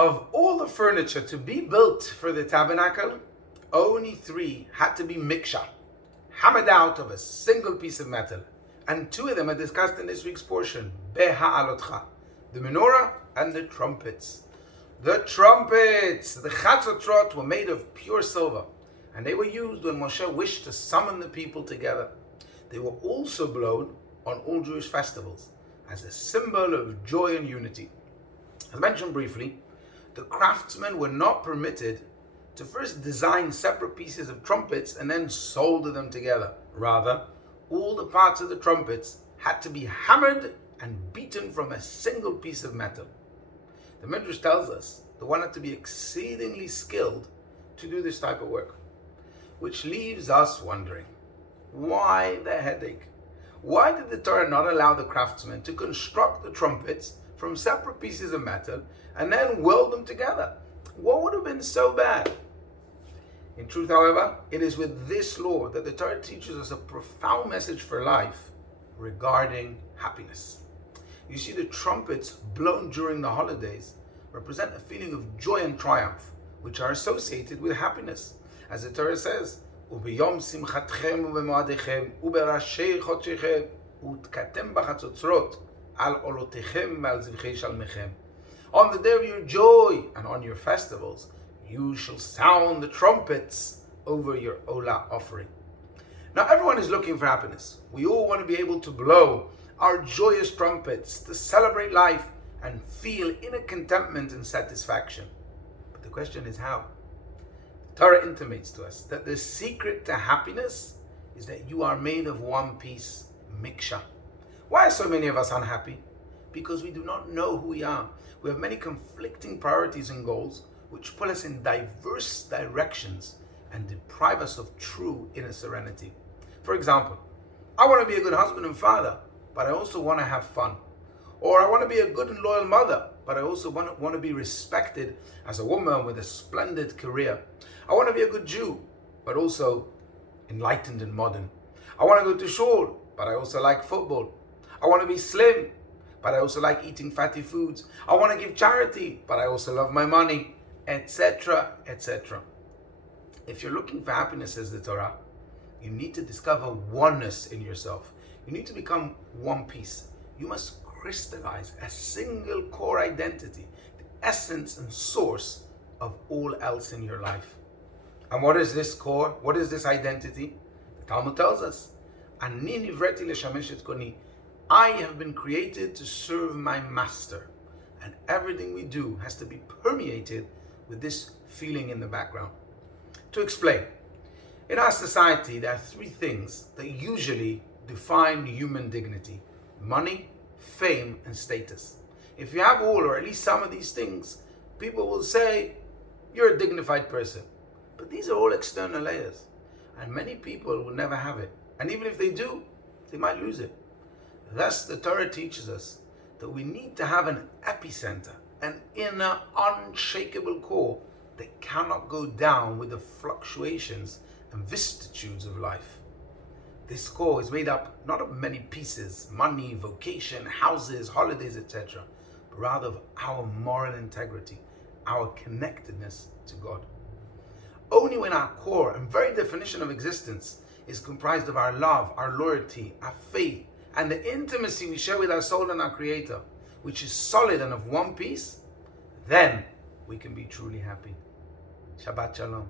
Of all the furniture to be built for the tabernacle, only 3 had to be miksha, hammered out of a single piece of metal. And 2 of them are discussed in this week's portion, Behalotcha, the menorah and the trumpets. The trumpets, the chatzotrot, were made of pure silver, and they were used when Moshe wished to summon the people together. They were also blown on all Jewish festivals as a symbol of joy and unity. As mentioned briefly, the craftsmen were not permitted to first design separate pieces of trumpets and then solder them together. Rather, all the parts of the trumpets had to be hammered and beaten from a single piece of metal. The Midrash tells us the one had to be exceedingly skilled to do this type of work, which leaves us wondering, why the headache? Why did the Torah not allow the craftsmen to construct the trumpets from separate pieces of metal and then weld them together? What would have been so bad? In truth, however, it is with this law that the Torah teaches us a profound message for life regarding happiness. You see, the trumpets blown during the holidays represent a feeling of joy and triumph, which are associated with happiness. As the Torah says, "Ubiyom simchatchem ubemoadechem uberashei chodshechem utkatem b'chatzotzrot al olotechem ve'al zivchei shalmechem." On the day of your joy and on your festivals, you shall sound the trumpets over your Olah offering. Now, everyone is looking for happiness. We all want to be able to blow our joyous trumpets to celebrate life and feel inner contentment and satisfaction. But the question is how? The Torah intimates to us that the secret to happiness is that you are made of one piece, miksha. Why are so many of us unhappy? Because we do not know who we are. We have many conflicting priorities and goals, which pull us in diverse directions and deprive us of true inner serenity. For example, I want to be a good husband and father, but I also want to have fun. Or I want to be a good and loyal mother, but I also want to be respected as a woman with a splendid career. I want to be a good Jew, but also enlightened and modern. I want to go to shul, but I also like football. I want to be slim, but I also like eating fatty foods. I want to give charity, but I also love my money, etc., etc. If you're looking for happiness, says the Torah, you need to discover oneness in yourself. You need to become one piece. You must crystallize a single core identity, the essence and source of all else in your life. And what is this core? What is this identity? The Talmud tells us, Ani nivreti leshamesh et koni. I have been created to serve my master. And everything we do has to be permeated with this feeling in the background. To explain, in our society, there are 3 things that usually define human dignity: money, fame, and status. If you have all or at least some of these things, people will say you're a dignified person. But these are all external layers, and many people will never have it. And even if they do, they might lose it. Thus, the Torah teaches us that we need to have an epicenter, an inner, unshakable core that cannot go down with the fluctuations and vicissitudes of life. This core is made up not of many pieces, money, vocation, houses, holidays, etc., but rather of our moral integrity, our connectedness to God. Only when our core and very definition of existence is comprised of our love, our loyalty, our faith, and the intimacy we share with our soul and our Creator, which is solid and of one piece, then we can be truly happy. Shabbat Shalom.